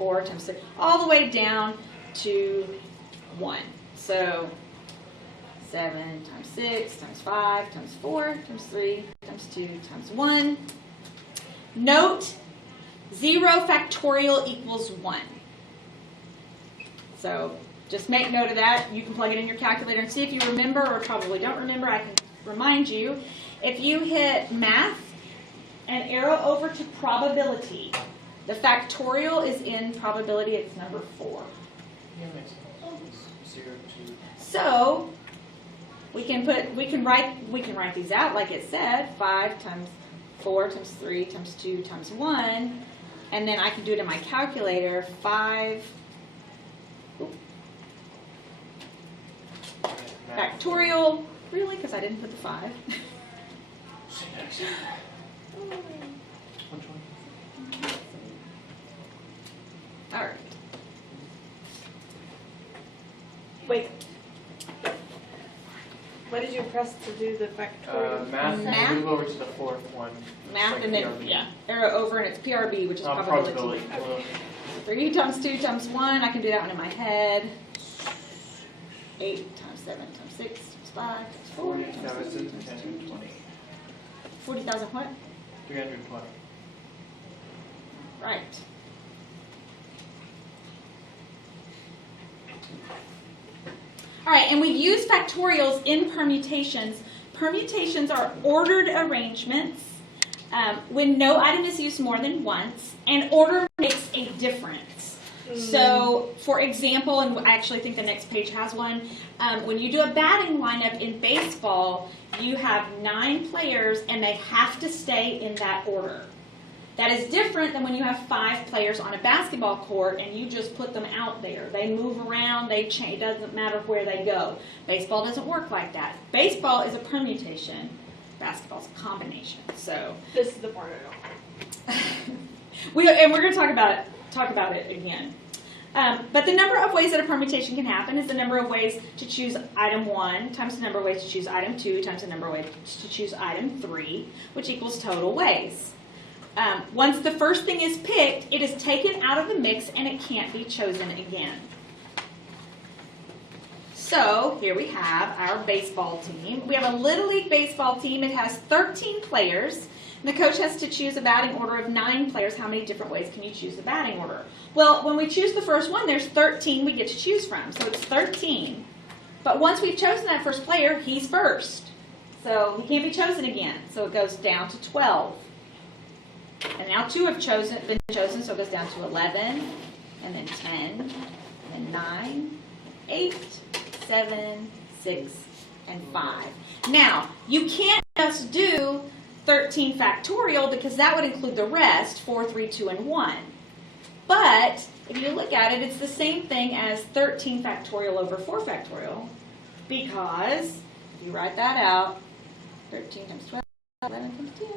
4 times 3, all the way down to 1. So 7 times 6 times 5 times 4 times 3 times 2 times 1. Note, 0 factorial equals 1. So just make note of that. You can plug it in your calculator and see if you remember, or probably don't remember. I can remind you. If you hit math and arrow over to probability, the factorial is in probability. It's number 4. So we can write these out like it said. 5 times 4 times 3 times 2 times 1, and then I can do it in my calculator. 5 factorial, really, because I didn't put the 5. All right. Wait. What did you press to do the factorial? Math. Move over to the fourth one. Math, like, and then PRB. Arrow over, and it's PRB, which is probability. Okay. 3 times 2 times 1. I can do that one in my head. 8 times 7 times 6 times 5 times 4 times 3 times 2. 40,000 what? 320. Right. All right, and we use factorials in permutations. Permutations are ordered arrangements when no item is used more than once, and order makes a difference. So, for example, and I actually think the next page has one, when you do a batting lineup in baseball, you have 9 players and they have to stay in that order. That is different than when you have 5 players on a basketball court and you just put them out there. They move around, they change, it doesn't matter where they go. Baseball doesn't work like that. Baseball is a permutation. Basketball is a combination. So this is the part I don't like. And we're going to talk about it again. But the number of ways that a permutation can happen is the number of ways to choose item 1 times the number of ways to choose item 2 times the number of ways to choose item 3, which equals total ways. Once the first thing is picked, it is taken out of the mix and it can't be chosen again. So here we have our baseball team. We have a Little League baseball team. It has 13 players. And the coach has to choose a batting order of 9 players. How many different ways can you choose the batting order? Well, when we choose the first one, there's 13 we get to choose from. So it's 13. But once we've chosen that first player, he's first. So he can't be chosen again. So it goes down to 12. And now 2 have been chosen, so it goes down to 11, and then 10, and then 9, 8, 7, 6, and 5. Now, you can't just do 13 factorial because that would include the rest, 4, 3, 2, and 1. But if you look at it, it's the same thing as 13 factorial over 4 factorial, because if you write that out, 13 times 12, 11 times 10,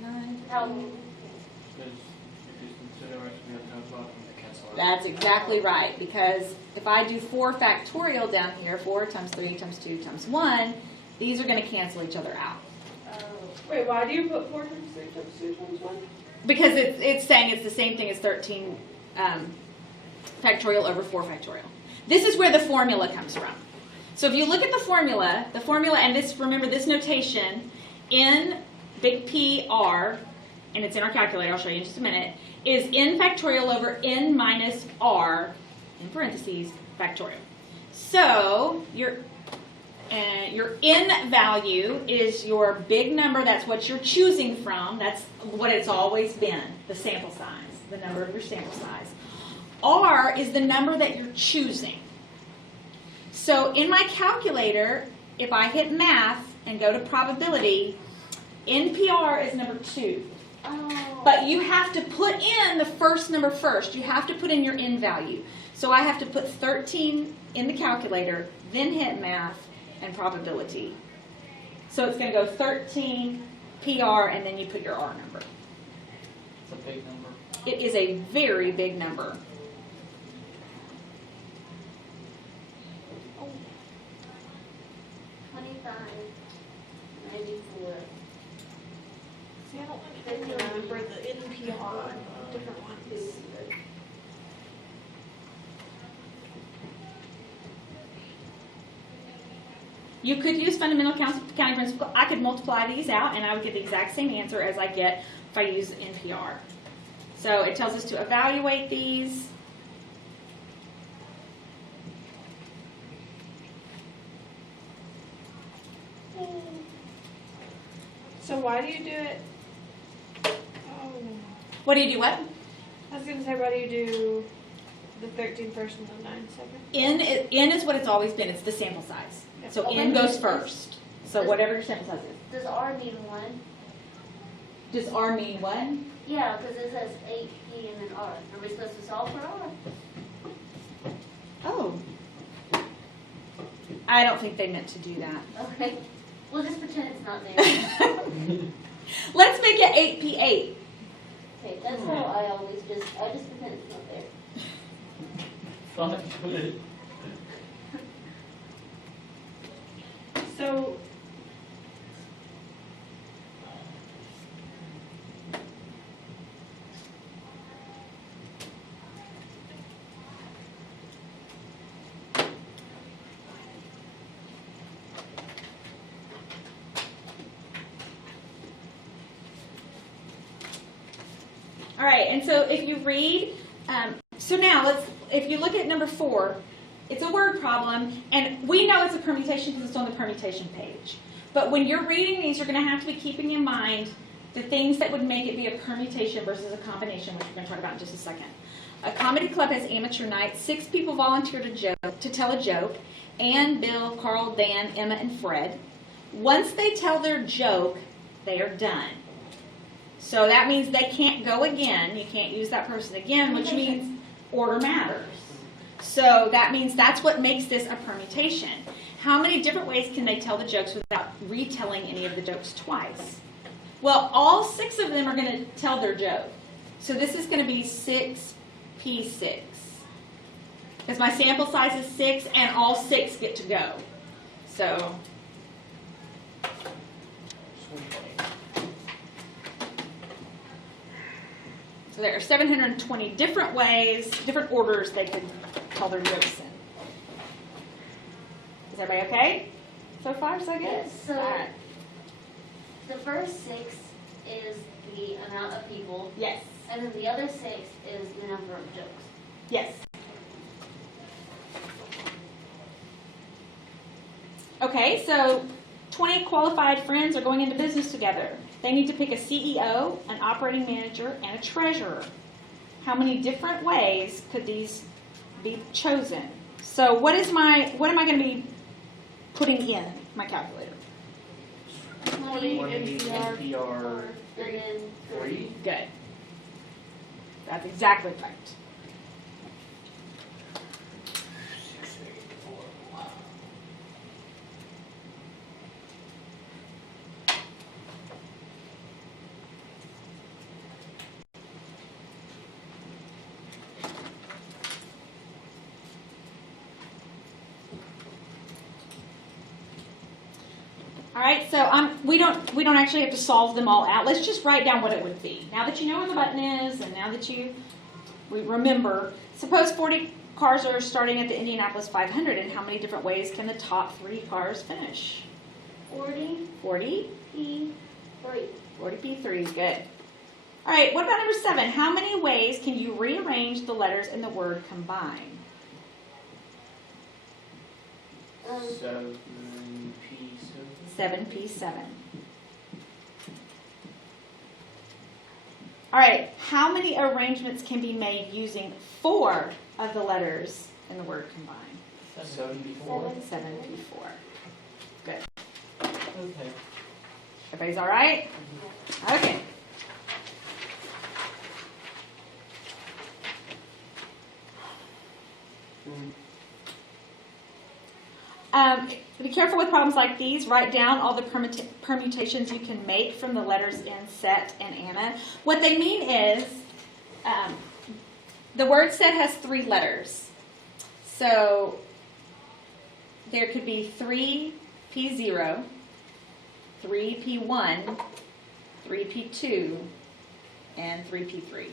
9, That's exactly right, because if I do 4 factorial down here, 4 times 3 times 2 times 1, these are going to cancel each other out. Wait, why do you put 4 times 3 times 2 times 1? Because it's saying it's the same thing as 13 factorial over 4 factorial. This is where the formula comes from. So if you look at the formula, and remember this notation, in big P R, and it's in our calculator, I'll show you in just a minute, is n factorial over n minus r, in parentheses, factorial. So your n value is your big number. That's what you're choosing from. That's what it's always been, the sample size, the number of your sample size. R is the number that you're choosing. So in my calculator, if I hit math and go to probability, NPR is number 2. Oh. But you have to put in the first number first. You have to put in your n value. So I have to put 13 in the calculator, then hit math and probability. So it's going to go 13 PR, and then you put your R number. It's a big number. It is a very big number. Oh. 25, 94. See, I don't remember the NPR different ones. You could use fundamental counting principle. I could multiply these out, and I would get the exact same answer as I get if I use NPR. So it tells us to evaluate these. So why do you do it? Oh, What do you do? What? I was gonna say, why do you do the 13 first and the 9 second? N is what it's always been. It's the sample size. So N goes first. So whatever your sample size is. Does R mean 1? Does R mean what? Yeah, because it says 8P and then R. Are we supposed to solve for R? Oh. I don't think they meant to do that. Okay. We'll just pretend it's not there. Let's make it 8P8. Okay, that's how I always just pretend it's not there. Thought good. So, All right, and so if you read, so now if you look at number 4, it's a word problem, and we know it's a permutation because it's on the permutation page. But when you're reading these, you're going to have to be keeping in mind the things that would make it be a permutation versus a combination, which we're going to talk about in just a second. A comedy club has amateur night. 6 people volunteer to tell a joke. Anne, Bill, Carl, Dan, Emma, and Fred. Once they tell their joke, they are done. So that means they can't go again. You can't use that person again, which means order matters. So that means that's what makes this a permutation. How many different ways can they tell the jokes without retelling any of the jokes twice? Well, all 6 of them are going to tell their joke. So this is going to be 6P6. Because my sample size is 6, and all 6 get to go. So there are 720 different ways, different orders they could tell their jokes in. Is everybody okay so far, so good? Yes, so All right. the first 6 is the amount of people, Yes. and then the other 6 is the number of jokes. Yes. Okay, so 20 qualified friends are going into business together. They need to pick a CEO, an operating manager, and a treasurer. How many different ways could these be chosen? So what am I going to be putting in my calculator? 20 NPR NPR, And then 3. Good. That's exactly right. All right, so we don't actually have to solve them all out. Let's just write down what it would be. Now that you know where the button is, and now that we remember, suppose 40 cars are starting at the Indianapolis 500, and how many different ways can the top 3 cars finish? 40 40? P3. 40P3, good. All right, what about number 7? How many ways can you rearrange the letters in the word combine? 7P7. 7P7. All right, how many arrangements can be made using 4 of the letters in the word combine? 74. 7P4. Good. Okay. Everybody's all right? Okay. Be careful with problems like these. Write down all the permutations you can make from the letters in set and Anna. What they mean is the word set has 3 letters. So there could be 3P0, 3P1, 3P2, and 3P3.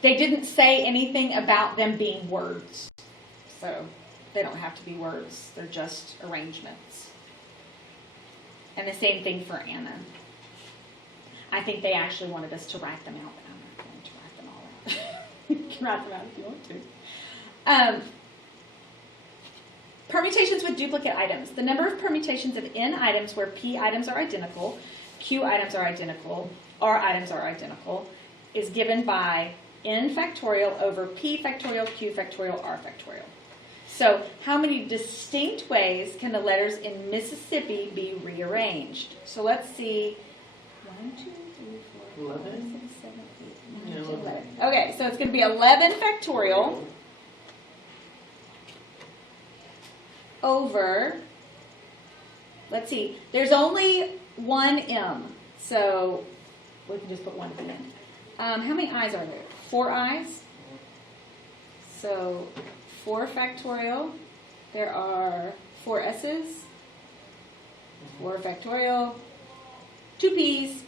They didn't say anything about them being words. So they don't have to be words, they're just arrangements. And the same thing for Anna. I think they actually wanted us to write them out, but I'm not going to write them all out. You can write them out if you want to. Permutations with duplicate items. The number of permutations of n items where p items are identical, q items are identical, r items are identical, is given by n factorial over p factorial, q factorial, r factorial. So how many distinct ways can the letters in Mississippi be rearranged? So let's see. 1, 2, 3, 4, 5, 6, 7, 8, 9, 10, 11. Okay, so it's going to be 11 factorial over, let's see, there's only one m, so we can just put one at the end. How many i's are there? 4 i's. So 4 factorial, there are 4 s's, 4 factorial, 2 p's,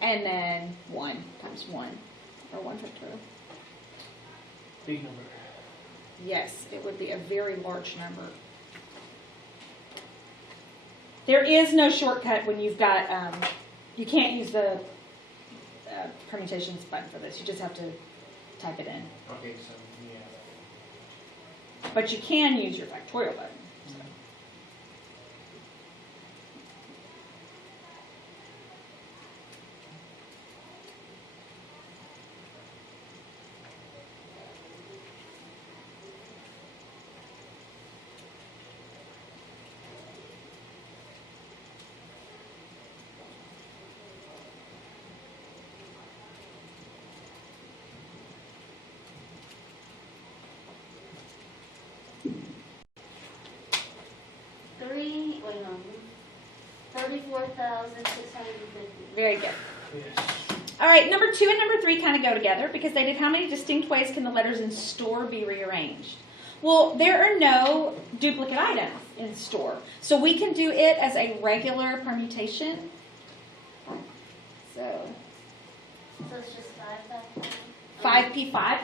and then 1 times 1, or 1 factorial. Big number. Yes, it would be a very large number. There is no shortcut when you've got, you can't use the permutations button for this. You just have to type it in. Okay, so yeah. But you can use your factorial button. Wait a moment. 34,650. Very good. Yes. All right, number 2 and number 3 kind of go together because they did how many distinct ways can the letters in store be rearranged? Well, there are no duplicate items in store. So we can do it as a regular permutation. So it's just 5,000? 5p5.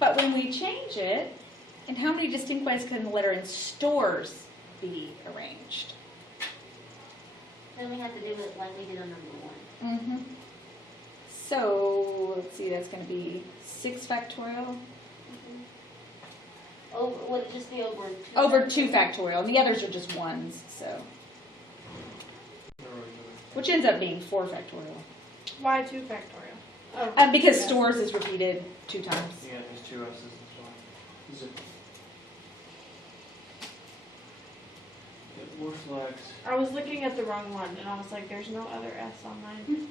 But when we change it, and how many distinct ways can the letter in stores be arranged? Then we have to do it like we did on number 1. Mm-hmm. So, let's see, that's going to be 6 factorial. Oh, would it just be over 2? Over 2 factorial, and the others are just ones, so. Which ends up being 4 factorial. Why 2 factorial? Oh, Because yes. stores is repeated 2 times. Yeah, there's 2 s's and so on. Is it? Get more flags. I was looking at the wrong one, and I was like, there's no other S on mine.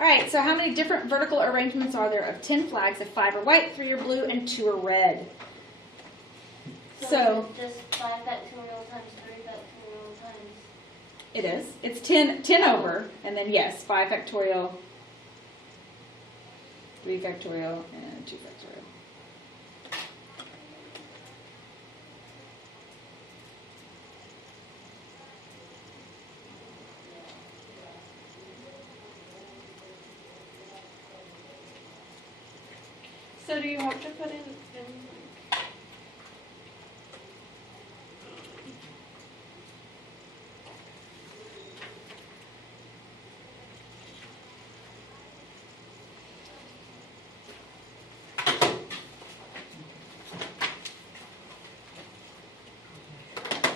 All right, so how many different vertical arrangements are there of 10 flags if 5 are white, 3 are blue, and 2 are red? So is it just 5 factorial times 3 factorial times? it is. It's 10 over, and then yes, 5 factorial, 3 factorial, and 2 factorial. So do you have to put in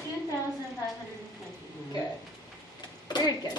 2,520. Good. Very good.